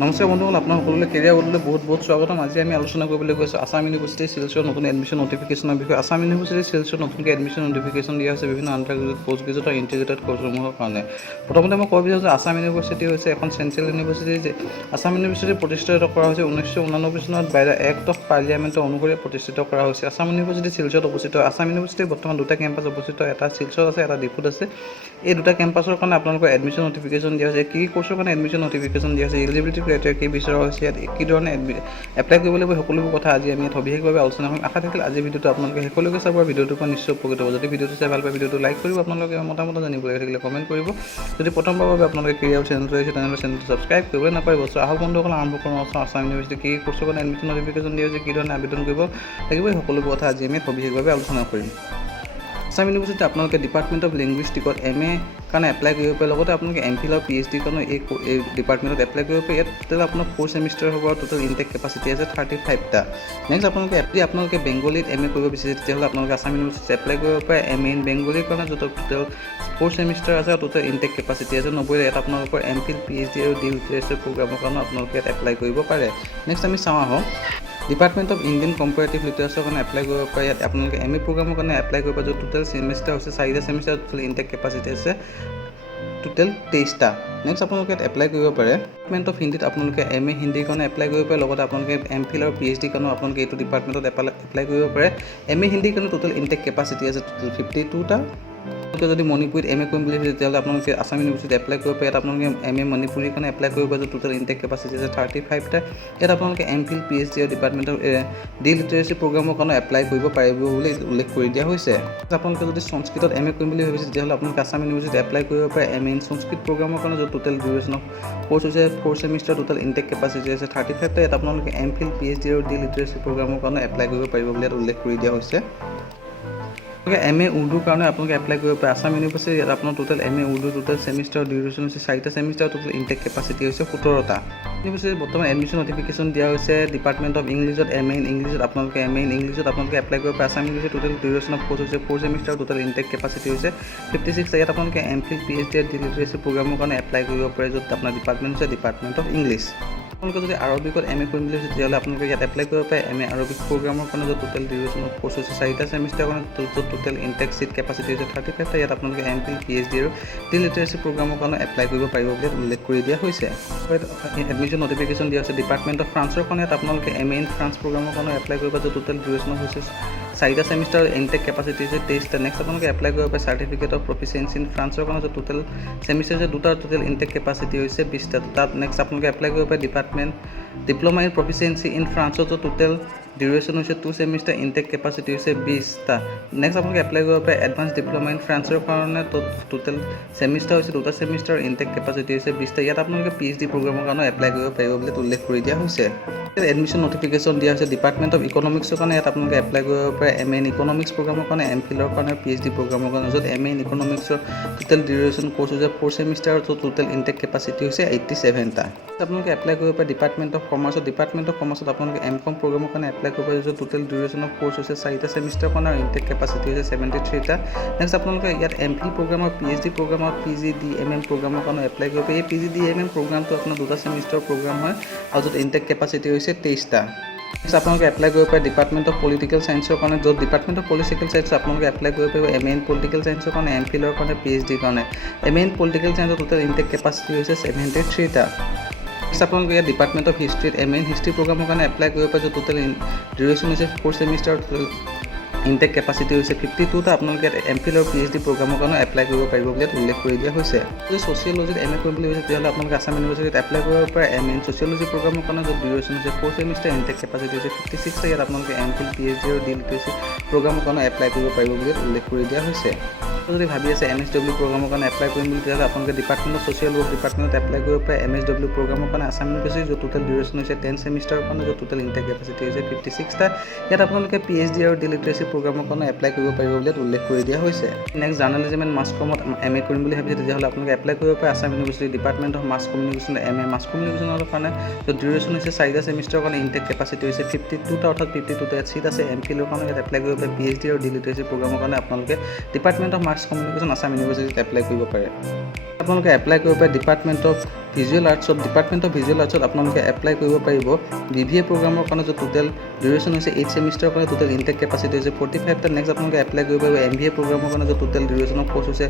নমস্কাৰ বন্ধুসকল, আপোনাক সকলোলৈ কেৰিয়াৰ বৰ্ডলৈ বহুত বহুত স্বাগতম। আজি আমি আলোচনা কৰিবলৈ গৈছোঁ আসাম ইউনিভাৰ্চিটি চিলছৰ নতুন এডমিশ্যন নটিফিকেশ্যনৰ বিষয়ে। আসাম ইউনিভাৰ্চিটি চিলছৰ নতুনকৈ এডমিশ্যন নটিফিকেশ্যন দিয়া হৈছে বিভিন্ন আণ্ডাৰগ্ৰেজুৱেট, পোষ্ট গ্ৰেজুৱেট আৰু ইণ্টিগ্ৰেটেড কৰ্চসমূহৰ কাৰণে। প্ৰথমতে মই ক'ব বিচাৰোঁ যে আসাম ইউনিভাৰ্চিটি হৈছে এখন চেণ্ট্ৰেল ইউনিভাৰ্চিটি। আসাম ইউনিভাৰ্চিটি প্ৰতিষ্ঠিত কৰা হৈছে 1989 চনত বাই দ্য এক্ট অফ পাৰ্লিয়ামেণ্টৰ অনুসৰি প্ৰতিষ্ঠিত কৰা হৈছে। আসাম ইউনিভাৰ্চিটি চিলছত অৱস্থিত। আসাম ইউনিভাৰ্চিটিৰ বৰ্তমান দুটা কেম্পাছ অৱস্থিত, এটা চিলছত আছে, এটা ডিফুত আছে। এই দুটা কেম্পাছৰ কাৰণে আপোনালোকৰ এডমিশ্যন নটিফিকেশ্যন দিয়া হৈছে। কি কোৰ্চৰ কাৰণে এডমিশ্যন নটিফিকেশ্যন দিয়া হৈছে, এলিজিবিলিটি ক্ৰাইটেৰিয়া কি বিচৰা হৈছে, ইয়াত কি ধৰণে এপ্লাই কৰিব লাগিব, সকলোবোৰ কথা আজি আমি ইয়াত সবিশেষভাৱে আলোচনা কৰিম। আশা থাকিল আজি ভিডিঅ'টো আপোনালোকে শেষলৈকে চাব আৰু ভিডিঅ'টোৰ পৰা নিশ্চয় উপকৃত হ'ব। যদি ভিডিঅ'টো চাই ভাল পায় ভিডিঅ'টো লাইক কৰিব, আপোনালোকে মতামত জানিবলৈ থাকিলে কমেণ্ট কৰিব। যদি প্ৰথমবাৰৰ বাবে আপোনালোকে কেৰিয়াৰ চেনেলটো আহিছে তেনেহ'লে চেনেলটো ছাবস্ক্ৰাইব কৰিবলৈ নাপাৰিব। আহক বন্ধুসকল আৰম্ভ কৰোঁ। আসাম ইউনিভাৰ্চিটি কি কোৰ্চৰ কাৰণে এডমিশ্যন নটিফিকেশ্যন দিয়া হৈছে, কি ধৰণে আবেদন কৰিব লাগিব, এই সকলোবোৰ কথা আজি আমি সবিশেষভাৱে আলোচনা কৰিম। আসাম ইউনিভাৰ্চিটিত আপোনালোকে ডিপাৰ্টমেণ্ট অফ লিংগুইষ্টিকত MA কাৰণে এপ্লাই কৰিব পাৰে, লগতে আপোনালোকে MPhil আৰু PhD কাৰণে এই ডিপাৰ্টমেণ্টত এপ্লাই কৰিব পাৰে। ইয়াত টোটেল আপোনাৰ 4 চেমিষ্টাৰ হ'ব আৰু টোটেল ইনটেক কেপাচিটি আছে 35টা। নেক্সট আপোনালোকে বেংগলীত MA কৰিব বিচাৰিছে তেতিয়াহ'লে আপোনালোকে আসাম ইউনিভাৰ্চিটিত এপ্লাই কৰিব পাৰে MA ইন বেংগলীৰ কাৰণে, য'ত টোটেল 4 চেমিষ্টাৰ আছে আৰু টোটেল ইনটেক কেপাচিটি আছে 90। ইয়াত আপোনালোকৰ MPhil, PhD আৰু D লিটাৰেচাৰ প্ৰগ্ৰামৰ কাৰণে আপোনালোকে ইয়াত এপ্লাই কৰিব পাৰে। নেক্সট আমি চাওঁ আহক ডিপাৰ্টমেণ্ট অফ ইণ্ডিয়ান কম্পাৰেটিভ লিটাৰেচাৰৰ কাৰণে এপ্লাই কৰিব পাৰে। ইয়াত আপোনালোকে MA প্ৰগ্ৰামৰ কাৰণে এপ্লাই কৰিব পাৰে, য'ত টোটেল চেমিষ্টাৰ হৈছে 4টা চেমিষ্টাৰ, টোটেল ইনটেক কেপাচিটি আছে টোটেল 23টা। নেক্সট আপোনালোকে ইয়াত এপ্লাই কৰিব পাৰে ডিপাৰ্টমেণ্ট অফ হিন্দীত আপোনালোকে MA হিন্দীৰ কাৰণে এপ্লাই কৰিব পাৰে, লগতে আপোনালোকে MPhil আৰু PhD কাৰণেও আপোনালোকে এইটো ডিপাৰ্টমেণ্টত এপ্লাই কৰিব পাৰে। MA হিন্দীৰ কাৰণে টোটেল ইনটেক কেপাচিটি আছে টোটেল 52টা। আপোনালোকে যদি মণিপুৰীত MA কৰিম বুলি ভাবিছে তেতিয়াহ'লে আপোনালোকে আসাম ইউনিভাৰ্চিটিত এপ্লাই কৰিব পাৰে। ইয়াত আপোনালোকে MA মণিপুৰীৰ কাৰণে এপ্লাই কৰিব পাৰে, টোটেল ইনটেক কেপাচিটি আছে 35টা। ইয়াত আপোনালোকে MPhil, PhD আৰু ডিপাৰ্টমেণ্ট অফ D লিটাৰেচি প্ৰগ্ৰামৰ কাৰণে এপ্লাই কৰিব পাৰিব বুলি উল্লেখ কৰি দিয়া হৈছে। আপোনালোকে যদি সংস্কৃতত MA কৰিম বুলি ভাবিছে তেতিয়াহ'লে আপোনালোকে আসাম ইউনিভাৰ্চিটিত এপ্লাই কৰিব পাৰে MA ইন সংস্কৃত প্ৰগ্ৰামৰ কাৰণে, য'ত টোটেল ডিউৰেশ্যন অফ কোৰ্চ হৈছে 4 চেমিষ্টাৰ, টোটেল ইনটেক কেপাচিটি আছে 35টা। ইয়াত আপোনালোকে MPhil, PhD আৰু D লিটাৰেচি প্ৰগ্ৰামৰ কাৰণে এপ্লাই কৰিব পাৰিব বুলি ইয়াত উল্লেখ কৰি দিয়া হৈছে। MA উৰ্দুৰ কাৰণে আপোনালোকে এপ্লাই কৰিব পাৰে আসাম ইউনিভাৰ্চিটি। ইয়াত আপোনাৰ total MA Urdu total semester duration হৈছে 4টা চেমিষ্টাৰ, টোটেল ইনটেক কেপাচিটি হৈছে 17টা। ইউনিভাৰ্চিটিত বৰ্তমান এডমিশ্যন নটিফিকেশ্যন দিয়া হৈছে ডিপাৰ্টমেণ্ট অফ ইংলিছত MA ইন ইংলিছত আপোনালোকে এপ্লাই কৰিব পাৰে। Assam university total duration of course হৈছে 4 চেমিষ্টাৰ, টোটেল ইনটেক কেপাচিটি হৈছে 56টা। ইয়াত আপোনালোকে MPhil, PhD আৰু D লিটাৰেচি প্ৰগ্ৰামৰ কাৰণে এপ্লাই কৰিব পাৰে, য'ত আপোনাৰ ডিপাৰ্টমেণ্ট হৈছে ডিপাৰ্টমেণ্ট অফ ইংলিছ। আপোনালোকে যদি আৰবিকত MA কৰিম বুলি ভাবিছে তেতিয়াহ'লে আপোনালোকে ইয়াত এপ্লাই কৰিব পাৰে MA আৰবিক প্ৰগ্ৰামৰ কাৰণে, য'ত টোটেল ডিউৰেশ্যন অফ কোৰ্চ হৈছে 4টা চেমিষ্টাৰ কাৰণে, য'ত টোটেল ইনটেক চিট কেপাচিটি হৈছে 35টা। ইয়াত আপোনালোকে MPhil, PhD আৰু D লিটাৰেচি প্ৰগ্ৰামৰ কাৰণে এপ্লাই কৰিব পাৰিব বুলি উল্লেখ কৰি দিয়া হৈছে। এডমিশ্যন নটিফিকেশ্যন দিয়া হৈছে ডিপাৰ্টমেণ্ট অফ ফ্ৰান্সৰ কাৰণে। ইয়াত আপোনালোকে MA ইন ফ্ৰান্স প্ৰগ্ৰামৰ কাৰণে এপ্লাই কৰিব, য'ত টোটেল ডিউৰেশ্যন হৈছে 4টা চেমিষ্টাৰ, ইনটেক কেপাচিটি হৈছে 23টা। নেক্সট আপোনালোকে এপ্লাই কৰিব পাৰে চাৰ্টিফিকেট অফ প্ৰফিচিয়েঞ্চি ইন ফ্ৰান্সৰ কাৰণে, য'ত টোটেল চেমিষ্টাৰ হৈছে 2টা, টোটেল ইনটেক কেপাচিটি হৈছে 20টা। তাত নেক্সট আপোনালোকে এপ্লাই কৰিব পাৰে ডিপ্ল'মা ইন প্ৰফিচিয়েঞ্চি ইন ফ্ৰান্সত, য'ত টোটেল ডিউৰেশ্যন হৈছে 2 চেমিষ্টাৰ, ইনটেক কেপাচিটি হৈছে 20টা। নেক্সট আপোনালোকে এপ্লাই কৰিব পাৰে এডভান্স ডিপ্ল'মা ইন ফ্ৰান্সৰ কাৰণে, টোটেল চেমিষ্টাৰ হৈছে 2টা চেমিষ্টাৰ, ইনটেক কেপাচিটি হৈছে 20টা। ইয়াত আপোনালোকে PhD প্ৰগ্ৰামৰ কাৰণে এপ্লাই কৰিব পাৰিব বুলি উল্লেখ কৰি দিয়া হৈছে। এডমিশ্যন নটিফিকেশ্যন দিয়া হৈছে ডিপাৰ্টমেণ্ট অফ ইকনমিক্সৰ কাৰণে। ইয়াত আপোনালোকে এপ্লাই কৰিব পাৰে MA ইন ইকনমিক্স প্ৰগ্ৰামৰ কাৰণে, MPhilৰ কাৰণে, PhD প্ৰগ্ৰামৰ কাৰণে, য'ত MA ইন ইকনমিক্সৰ টোটেল ডিউৰেশ্যন কোৰ্চ হৈছে 4 চেমিষ্টাৰ, য'ত টোটেল ইনটেক কেপাচিটি হৈছে 87টা। আপোনালোকে এপ্লাই কৰিব পাৰে ডিপাৰ্টমেণ্ট অফ কমাৰ্চত। ডিপাৰ্টমেণ্ট অফ কমাৰ্চত আপোনালোকে MCom প্ৰগ্ৰামৰ কাৰণে এপ্লাই কৰিব পাৰে, য'ত টোটেল ডিউৰেশ্যন অফ কোৰ্চ হৈছে 4টা চেমিষ্টাৰ কাৰণে আৰু ইনটেক কেপাচিটি হৈছে 73টা। নেক্সট আপোনালোকে ইয়াত MPhil প্ৰগ্ৰাম আৰু PhD প্ৰগ্ৰাম আৰু PGDMM প্ৰগ্ৰামৰ কাৰণে এপ্লাই কৰিব পাৰে। এই PGDMM প্ৰগ্ৰামটো আপোনাৰ 2টা চেমিষ্টাৰ প্ৰগ্ৰাম হয় আৰু য'ত ইনটেক কেপাচিটি হৈছে 23টা। নেক্সট আপোনালোকে এপ্লাই কৰিব পাৰে ডিপাৰ্টমেণ্ট অফ পলিটিকেল ছায়েন্সৰ কাৰণে, য'ত ডিপাৰ্টমেণ্ট অফ পলিটিকেল ছায়েন্সত আপোনালোকে এপ্লাই কৰিব পাৰিব MA ইন পলিটিকেল ছায়েন্সৰ কাৰণে, MPhilৰ কাৰণে, PhDৰ কাৰণে। MA ইন পলিটিকেল ছায়েন্সৰ টোটেল ইনটেক কেপাচিটি হৈছে 73টা। নেক্সট আপোনালোকে ইয়াত ডিপাৰ্টমেণ্ট অফ হিষ্ট্ৰীত MA ইন হিষ্ট্ৰী প্ৰগ্ৰামৰ কাৰণে এপ্লাই কৰিব পাৰে, য'ত টোটেল ডিউৰেশ্যন হৈছে 4 চেমিষ্টাৰ, টোটেল ইনটেক কেপাচিটি হৈছে 52টা। আপোনালোকে ইয়াত MPhil আৰু PhD প্ৰগ্ৰামৰ কাৰণে এপ্লাই কৰিব পাৰিব বুলি ইয়াত উল্লেখ কৰি দিয়া হৈছে। যদি ছ'চিয়লজিত MA কৰিম বুলি ভাবিছে তেতিয়াহ'লে আপোনালোকে আসাম ইউনিভাৰ্চিটিত এপ্লাই কৰিব পাৰে MA ইন ছ'চিয়লজি প্ৰগ্ৰামৰ কাৰণে, য'ত ডিউৰেশ্যন হৈছে 4 চেমিষ্টাৰ, ইনটেক কেপাচিটি হৈছে 56টা। ইয়াত আপোনালোকে MPhil, PhD আৰু D লিটাৰেচি প্ৰগ্ৰামৰ কাৰণে এপ্লাই কৰিব পাৰিব বুলি উল্লেখ কৰি দিয়া হৈছে। যদি ভাবি আছে MSW প্ৰগ্ৰামৰ কাৰণে এপ্লাই কৰিম বুলি তেতিয়াহ'লে আপোনালোকে ডিপাৰ্টমেণ্ট অফ ছ'চিয়েল ৱৰ্ক ডিপাৰ্টমেণ্টত এপ্লাই কৰিব পাৰে MSW প্ৰগ্ৰামৰ কাৰণে আসাম ইউনিভাৰ্চিটি, য'ত টোটেল ডিউৰেশ্যন হৈছে 10 চেমিষ্টাৰৰ কাৰণে, য'ত টোটেল ইনটেক কেপাচিটি হৈছে 56টা। ইয়াত আপোনালোকে PhD আৰু D লিটাৰেচি প্ৰগ্ৰামৰ কাৰণে এপ্লাই কৰিব পাৰিব বুলি উল্লেখ কৰি দিয়া হৈছে। নেক্সট জাৰ্নেলিজম এণ্ড মাছ কমত MA কৰিম বুলি ভাবিছে তেতিয়াহ'লে আপোনালোকে এপ্লাই কৰিব পাৰে Assam university department of mass communication MA মাছ কমিউনিকেশ্যনৰ কাৰণে, য'ত ডিউৰেশ্যন হৈছে 4টা চেমিষ্টাৰৰ কাৰণে, ইনটেক কেপাচিটি হৈছে 52টা, অৰ্থাৎ 52টা ইয়াত চিট আছে। MPhilৰ কাৰণে ইয়াত এপ্লাই কৰিব পাৰে PhD আৰু D লিটাৰেচি প্ৰগ্ৰামৰ কাৰণে আপোনালোকে department of mass mass communication Assam ইউনিভাৰ্চিটিত এপ্লাই কৰিব পাৰে। আপোনালোকে এপ্লাই কৰিব পাৰে ডিপাৰ্টমেণ্ট অফ ভিজুৱেল আৰ্টছত আপোনালোকে এপ্লাই কৰিব পাৰিব BBA প্ৰগ্ৰামৰ কাৰণে য'ত টোটেল ডিউৰেশ্যন হৈছে 8 ছেমিষ্টাৰৰ কাৰণে টোটেল ইনটেক কেপাচিটি হৈছে 45টা। নেক্সট আপোনালোকে এপ্লাই কৰিব পাৰিব MBA প্ৰগ্ৰামৰ কাৰণে য'ত টোটেল ডিউৰেশ্যন অফ কোৰ্চ হৈছে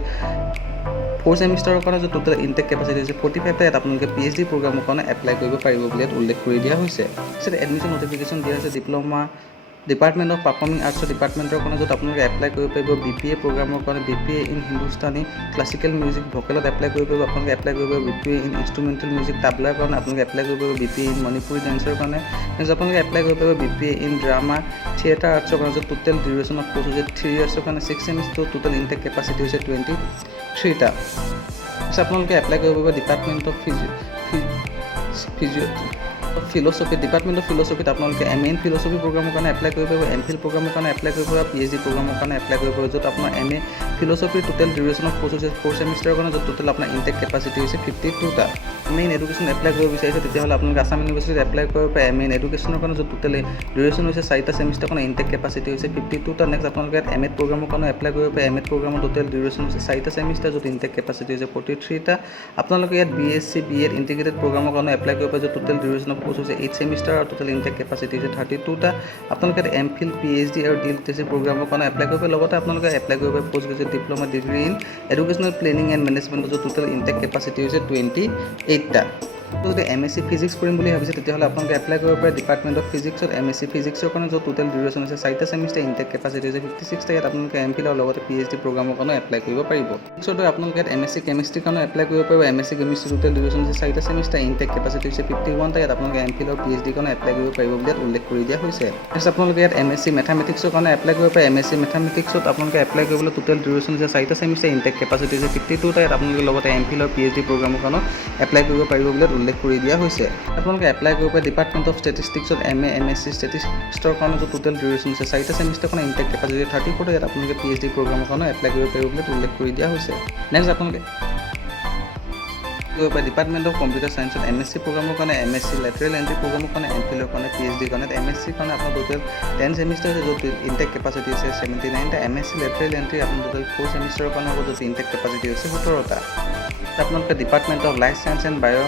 4 ছেমিষ্টাৰৰ কাৰণে য'ত টোটেল ইনটেক কেপাচিটি হৈছে 45টা। ইয়াত আপোনালোকে PhD প্ৰগ্ৰামৰ কাৰণে এপ্লাই কৰিব পাৰিব বুলি ইয়াত উল্লেখ কৰি দিয়া হৈছে। পিছত এডমিশ্যন নটিফিকেশ্যন দিয়া হৈছে ডিপ্ল'মা ডিপাৰ্টমেণ্ট অফ পাৰফৰ্মিং আৰ্টছৰ ডিপাৰ্টমেণ্টৰ কাৰণে য'ত আপোনালোকে এপ্লাই কৰিব পাৰিব BPA প্ৰগ্ৰামৰ কাৰণে BPA in Hindustani classical music ভকেলত এপ্লাই কৰিব পাৰিব। আপোনালোকে এপ্লাই কৰিব পাৰিব BPA ইন ইনষ্ট্ৰুমেণ্টেল মিউজিক তাবলাৰ কাৰণে আপোনালোকে এপ্লাই কৰিব পাৰিব BPA ইন মণিপুৰী ডেন্সৰ কাৰণে। নেক্সট আপোনালোকে এপ্লাই কৰিব পাৰিব BPA ইন ড্ৰামা থিয়েটাৰ আৰ্টছৰ কাৰণে য'ত টোটেল ডিউৰেশ্যন অফ কোৰ্চ হৈছে 3 ইয়াৰ্ছৰ কাৰণে 6 ছেমিষ্টাৰ টোটেল ইনটেক কেপাচিটি হৈছে 23টা। পিছত আপোনালোকে এপ্লাই কৰিব পাৰিব department of philosophy department of ফিল'চফিত আপোনালোকে MA ইন ফিল'চফি প্ৰগ্ৰামৰ কাৰণে এপ্লাই কৰিব পাৰিব MPhil প্ৰগ্ৰামৰ কাৰণে এপ্লাই কৰিব পাৰিব PhD প্ৰগ্ৰামৰ কাৰণে এপ্লাই কৰিব পাৰিব য'ত আপোনাৰ MA ফিল'চফিৰ টোটেল ডিউৰেশ্যন অফ কোৰ্চ হৈছে 4 ছেমিষ্টাৰৰ কাৰণে য'ত টোটেল আপোনাৰ ইনটেক কেপাচিটি হৈছে 52টা। MA ইন এডুকেশ্যন এপ্লাই কৰিব বিচাৰিছে তেতিয়াহ'লে আপোনালোকে আছাম ইউনিভাৰ্চিটিত এপ্লাই কৰিব পাৰে MA ইন এডুকেশ্যনৰ কাৰণে য'ত টোটেল ডিউৰেশ্যন হৈছে 4টা ছেমিষ্টাৰ কাৰণে ইনটেক কেপাচিটি হৈছে 52টা। নেক্সট আপোনালোকে MA প্ৰগ্ৰামৰ কাৰণে এপ্লাই কৰিব পাৰে MA প্ৰগ্ৰামৰ টোটেল ডিউৰেশ্যন হৈছে 4টা ছেমিষ্টাৰ য'ত ইনটেক কেপাচিটি হৈছে 43টা। আপোনালোকে ইয়াত BSc B.Ed ইণ্টিগ্ৰেটেড প্ৰগ্ৰামৰ কাৰণে এপ্লাই কৰিব পাৰে য'ত টোটেল ডিউৰেশ্যন অফ কোৰ্চ হৈছে 8 ছেমিষ্টাৰ আৰু টোটেল ইনটেক কেপাচিটি হৈছে 32টা। আপোনালোকে MPhil PhD আৰু DLTC প্ৰগ্ৰামৰ কাৰণে এপ্লাই কৰিব পাৰে। লগতে আপোনালোকে এপ্লাই কৰিব পাৰে post graduate diploma degree in educational planning and মেনেজমেণ্টৰ য'ত টোটেল ইনটেক কেপাচিটি হৈছে 28টা। যদি MSc ফিজিক্স কৰিম বুলি ভাবিছে তেতিয়াহ'লে আপোনালোকে এপ্লাই কৰিব পাৰে ডিপাৰ্টমেণ্ট অফ ফিজিক্সত MSc ফিজিক্সৰ কাৰণে য'ত টোটেল ডিউৰেশ্যন হৈছে 4টা ছেমিষ্টাৰ ইনটেক কেপাচিটি হৈছে 56টা। ইয়াত আপোনালোকে MPhil আৰু লগতে PhD প্ৰগ্ৰামৰ কাৰণে এপ্লাই কৰিব পাৰিব। ফিজিক্সৰ দৰে আপোনালোকে ইয়াত MSc কেমিষ্ট্ৰিৰ কাৰণে এপ্লাই কৰিব পাৰিব MSc কেমিষ্ট্ৰি টোটেল ডিউৰেশ্যন হৈছে 4টা ছেমিষ্টাৰ ইনটেক কেপাচিটি হৈছে 51টা। ইয়াত আপোনালোকে MPhil আৰু PhD কাৰণে এপ্লাই কৰিব পাৰিব বুলি ইয়াত উল্লেখ কৰি দিয়া হৈছে। নেক্সট আপোনালোকে ইয়াত MSc মেথামেটিক্সৰ কাৰণে এপ্লাই কৰিব পাৰে MSc মেথামেটিক্সত আপোনালোকে এপ্লাই কৰিবলৈ টোটেল ডিউৰেশ্যন হৈছে 4টা ছেমিষ্টাৰ ইনটেক কেপাচিটি হৈছে 52টা। ইয়াত আপোনালোকে লগতে MPhil আৰু PhD প্ৰগ্ৰামৰ কাৰণে এপ্লাই কৰিব পাৰিব বুলি ইয়াত উল্লেখ কৰি দিয়া হৈছে। আপোনালোকে এপ্লাই কৰিব পাৰে ডিপাৰ্টমেণ্ট অফ ষ্টেটিষ্টিক্সত MA MSc ষ্টেটিষ্টিক্সৰ কাৰণে য'ত টোটেল ডিউৰেশ্যন হৈছে 4টা ছেমিষ্টাৰ কাৰণে ইনটেক কেপাচিটি 34টা। ইয়াত আপোনালোকে PhD প্ৰগ্ৰামৰ কাৰণে এপ্লাই কৰিব পাৰিব বুলি উল্লেখ কৰি দিয়া হৈছে। নেক্সট আপোনালোকে কৰিব পাৰে ডিপাৰ্টমেণ্ট অফ কম্পিউটাৰ ছায়েন্সত MSc প্ৰগ্ৰামৰ কাৰণে MSc লেটাৰেল এণ্ট্ৰি প্ৰগ্ৰামৰ কাৰণে MPhil কাৰণে PhD কাৰণে MSc কাৰণে আপোনাৰ টোটেল 10 ছেমিষ্টাৰ হৈছে য'ত ইনটেক কেপাচিটি হৈছে 79টা। MSc লেটাৰেল এণ্ট্ৰি আপোনাৰ টোটেল 4 ছেমিষ্টাৰৰ কাৰণে হ'ব য'ত ইনটেক কেপাচিটি হৈছে 17টা। আপোনালোকে department of life science and বায়'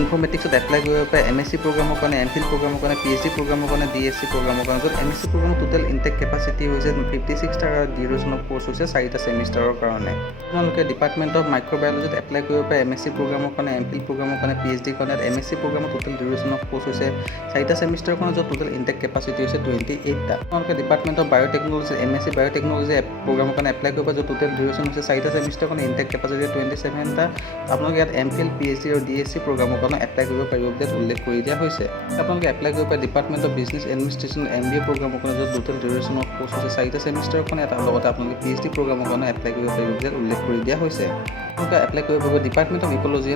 ইনফৰ্মেটিক্সত এপ্লাই কৰিব পাৰে MSc প্ৰগ্ৰামৰ কাৰণে MPhil প্ৰগ্ৰামৰ কাৰণে PhD প্ৰগ্ৰামৰ কাৰণে DSc প্ৰগ্ৰামৰ কাৰণে য'ত MSc প্ৰগ্ৰামৰ টোটেল ইনটেক কেপাচিটি হৈছে 56টা আৰু ডিউৰেশ্যন অফ কোৰ্চ হৈছে 4টা ছেমিষ্টাৰৰ কাৰণে। আপোনালোকে ডিপাৰ্টমেণ্ট অফ মাইক্ৰ'বায়'লজিত এপ্লাই কৰিব পাৰে MSc প্ৰগ্ৰামৰ কাৰণে MPhil প্ৰগ্ৰামৰ কাৰণে PhD কাৰণে MSc প্ৰগ্ৰামৰ টোটেল ডিউৰেশ্যন অফ কোৰ্চ হৈছে 4টা ছেমিষ্টাৰৰ কাৰণে য'ত টোটেল ইনটেক কেপাচিটি হৈছে 28টা। আপোনালোকে department of biotechnology MSc biotechnology প্ৰগ্ৰামৰ কাৰণে এপ্লাই কৰিব পাৰে য'ত টোটেল ডিউৰেশ্যন হৈছে 4টা ছেমিষ্টাৰ কাৰণে ইনটেক কেপাচিটি 27টা। আপোনালোকে ইয়াত MPhil PhD আৰু DSc প্ৰগ্ৰামৰ কাৰণে এপ্লাই কৰিব পাৰিব বুলি উল্লেখ কৰি দিয়া হৈছে। আপোনালোকে এপ্লাই কৰিব পাৰে department of business administration MBA প্ৰগ্ৰামৰ কাৰণে য'ত টোটেল ডিউৰেশ্যন অফ কোৰ্চ হৈছে 4টা ছেমিষ্টাৰৰ কাৰণে তাৰ লগতে আপোনালোকে PhD প্ৰগ্ৰামৰ কাৰণে এপ্লাই কৰিব পাৰিব বুলি উল্লেখ কৰি দিয়া হৈছে। আপোনালোকে এপ্লাই কৰিব পাৰিব department of ecology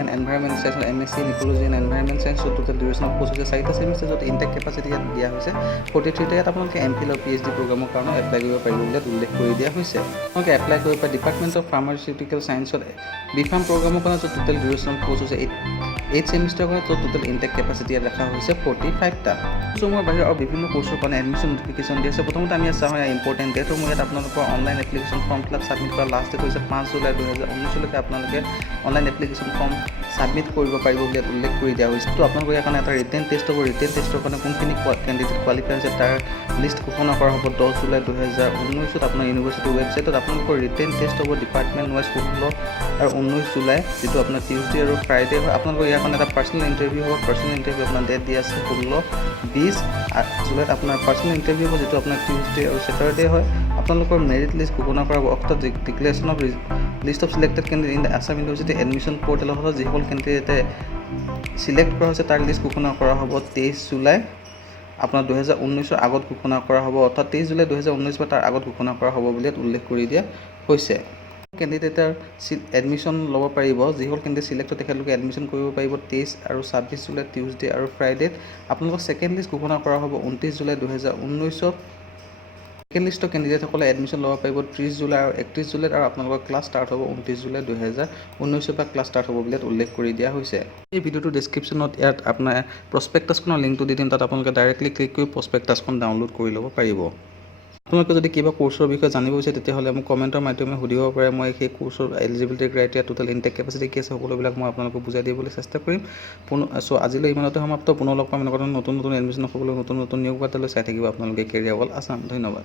and environment science MSc in ecology and environment science য'ত টোটেল ডিউৰেশ্যন অফ কোৰ্চ হৈছে 4টা ছেমিষ্টাৰ য'ত ইনটেক কেপাচিটি ইয়াত দিয়া হৈছে 43টা। ইয়াত আপোনালোকে MPhil আৰু PhD প্ৰগ্ৰামৰ কাৰণে এপ্লাই কৰিব পাৰিব বুলি উল্লেখ কৰি দিয়া হৈছে। আপোনালোকে এপ্লাই কৰিব পাৰে ডিপাৰ্টমেণ্ট অফ ফাৰ্মাচিউটিকেল ছায়েন্সত B.Pharm প্ৰগ্ৰামৰ কাৰণে য'ত টোটেল ডিউৰেশ্যন অফ কোৰ্চ হৈছে 8 ছেমিষ্টাৰ কাৰণে য'ত টোটেল ইনটেক কেপাচিটি ইয়াত ৰখা হৈছে 45টা। সমূহৰ বাহিৰে আৰু বিভিন্ন কোৰ্চৰ কাৰণে এডমিশ্যন নটিফিকেশ্যন দি আছে। প্ৰথমতে আমি চাওঁ ইয়াৰ ইম্পৰ্টেণ্ট ডেটসমূহ। ইয়াত আপোনালোকৰ online application form fill up submit কৰা লাষ্ট ডেট হৈছে 5 জুলাই 2019লৈকে আপোনালোকে অনলাইন এপ্লিকেশ্যন ফৰ্ম ছাবমিট কৰিব পাৰিব বুলি ইয়াত উল্লেখ কৰি দিয়া হৈছে। তো আপোনালোকৰ ইয়াৰ কাৰণে এটা ৰিটেন টেষ্ট হ'ব। ৰিটেন টেষ্টৰ কাৰণে কোনখিনি কেণ্ডিডেট কোৱালিফাই হৈছে তাৰ লিষ্ট ঘোষণা কৰা হ'ব 10 জুলাই 2019ত আপোনাৰ ইউনিভাৰ্চিটিৰ ৱেবছাইটত। আপোনালোকৰ ৰিটেন টেষ্ট হ'ব ডিপাৰ্টমেণ্ট ৱাইজ 16 আৰু 19 জুলাই যিটো আপোনাৰ টিউজডে আৰু ফ্ৰাইডে হয়। আপোনালোকৰ ইয়াৰ কাৰণে এটা পাৰ্চনেল ইণ্টাৰভিউ হ'ব। পাৰ্চনেল ইণ্টাৰভিউ আপোনাৰ ডেট দি আছে 16-20 জুলাইত আপোনাৰ পাৰ্চনেল ইণ্টাৰভিউ হ'ব যিটো আপোনাৰ টিউজডে আৰু ছেটাৰডে হয়। আপোনালোকৰ মেৰিট লিষ্ট ঘোষণা কৰা হ'ব অৰ্থাৎ declaration of list of selected candidate in Assam university admission পৰ্টেলৰ হয় যিসকল কেণ্ডিডেটে চিলেক্ট কৰা হৈছে তাৰ লিষ্ট ঘোষণা কৰা হ'ব 23 জুলাই আপোনাৰ 2019ৰ আগত ঘোষণা কৰা হ'ব অৰ্থাৎ 23 জুলাই 2019 বা তাৰ আগত ঘোষণা কৰা হ'ব বুলি উল্লেখ কৰি দিয়া হৈছে। কেণ্ডিডেটৰ এডমিশ্যন ল'ব পাৰিব যিসকল কেণ্ডিডেট চিলেক্ট হয় তেখেতলোকে এডমিশ্যন কৰিব পাৰিব 23 আৰু 26 জুলাই টিউজডে আৰু ফ্ৰাইডেত। আপোনালোকৰ ছেকেণ্ড লিষ্ট ঘোষণা কৰা হ'ব 29 জুলাই 2019ত। ছেকেণ্ড লিষ্টৰ কেণ্ডিডেটসকলে এডমিশ্যন ল'ব পাৰিব 30 জুলাই আৰু 31 জুলাইত আৰু আপোনালোকৰ ক্লাছ ষ্টাৰ্ট হ'ব 29 জুলাই 2019 পৰা ক্লাছ ষ্টাৰ্ট হ'ব বুলি উল্লেখ কৰি দিয়া হৈছে। এই ভিডিঅ'টো ডেছক্ৰিপশ্যনত ইয়াত আপোনাৰ প্ৰস্পেক্টাছখনৰ লিংকটো দি দিম। তাত আপোনালোকে ডাইৰেক্টলি ক্লিক কৰি প্ৰস্পেক্টাছখন ডাউনলোড কৰি ল'ব পাৰিব। আপোনালোকে যদি কিবা কোৰ্চৰ বিষয়ে জানিব বিচাৰে তেতিয়াহ'লে মোক কমেণ্টৰ মাধ্যমে সুধিব পাৰে। মই সেই কোৰ্চৰ eligibility criteria, total intake capacity কি আছে, সকলোবিলাক মই আপোনালোকক বুজাই দিবলৈ চেষ্টা কৰিম। চ' আজিলৈ ইমানতে সমাপ্ত। পুনৰ লগ পাম এনেকুৱা ধৰণৰ নতুন এডমিশ্যন সকলো নতুন নিয়োগ বাৰ্তালৈ চাই থাকিব আপোনালোকে কেৰিয়াৰ ৱল আছাম। ধন্যবাদ।